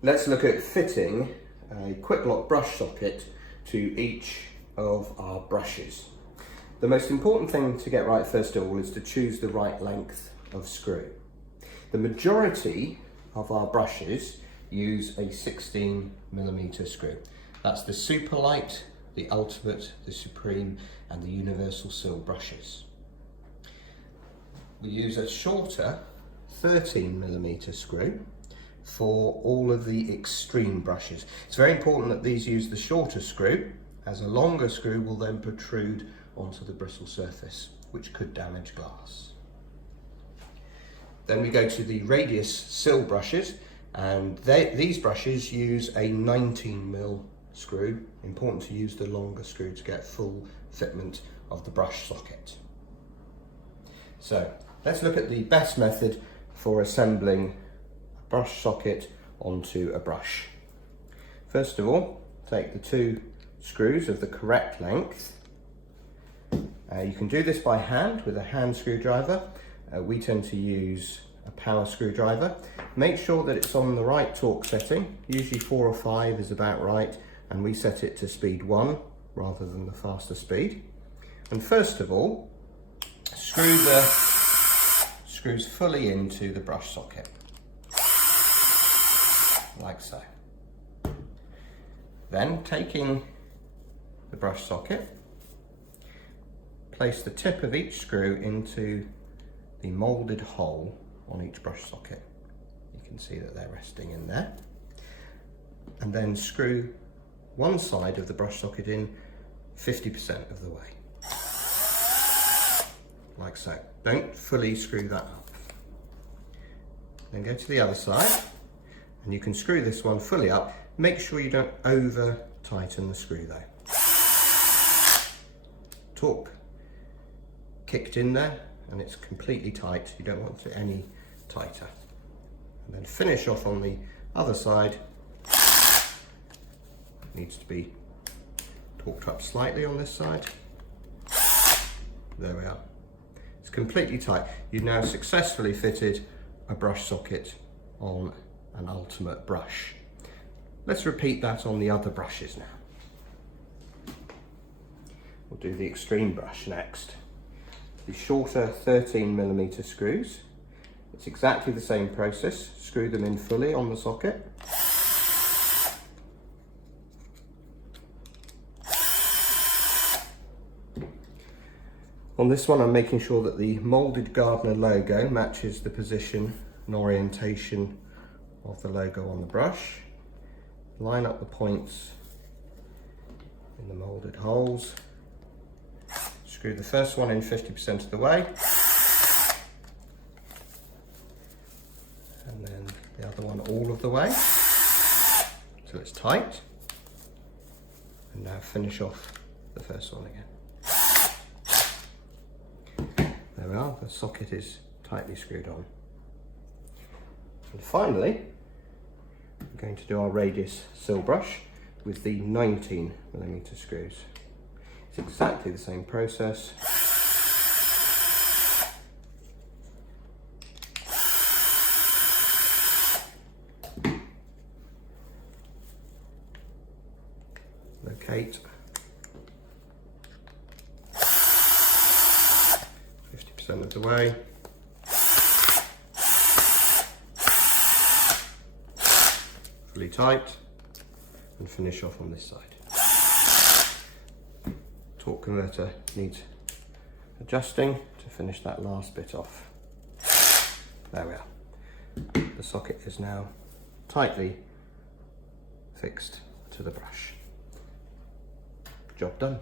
Let's look at fitting a quick lock brush socket to each of our brushes. The most important thing to get right first of all is to choose the right length of screw. The majority of our brushes use a 16mm screw. That's the super light, the ultimate, the supreme and the universal seal brushes. We use a shorter 13mm screw for all of the extreme brushes. It's very important that these use the shorter screw, as a longer screw will then protrude onto the bristle surface, which could damage glass. Then we go to the radius sill brushes, and these brushes use a 19mm screw. Important to use the longer screw to get full fitment of the brush socket. So let's look at the best method for assembling a brush socket onto a brush. First of all, take the two screws of the correct length. You can do this by hand with a hand screwdriver. We tend to use a power screwdriver. Make sure that it's on the right torque setting. Usually 4 or 5 is about right, and we set it to speed 1 rather than the faster speed. And first of all, screw the screws fully into the brush socket, like so. Then, taking the brush socket, place the tip of each screw into the moulded hole on each brush socket. You can see that they're resting in there. And then screw one side of the brush socket in 50% of the way, like so. Don't fully screw that up. Then go to the other side, and you can screw this one fully up. Make sure you don't over tighten the screw though. Torque kicked in there and it's completely tight. You don't want it any tighter. And then finish off on the other side. It needs to be torqued up slightly on this side. There we are. It's completely tight. You've now successfully fitted a brush socket on an ultimate brush. Let's repeat that on the other brushes now. We'll do the extreme brush next. The shorter 13mm screws. It's exactly the same process. Screw them in fully on the socket. On this one, I'm making sure that the moulded Gardiner logo matches the position and orientation of the logo on the brush. Line up the points in the moulded holes. Screw the first one in 50% of the way, and then the other one all of the way till it's tight, and now finish off the first one again. There we are, the socket is tightly screwed on. And finally, we're going to do our radius sill brush with the 19mm screws. It's exactly the same process. Locate 50% of the way. Fully tight, and finish off on this side. Torque converter needs adjusting to finish that last bit off. There we are. The socket is now tightly fixed to the brush. Job done.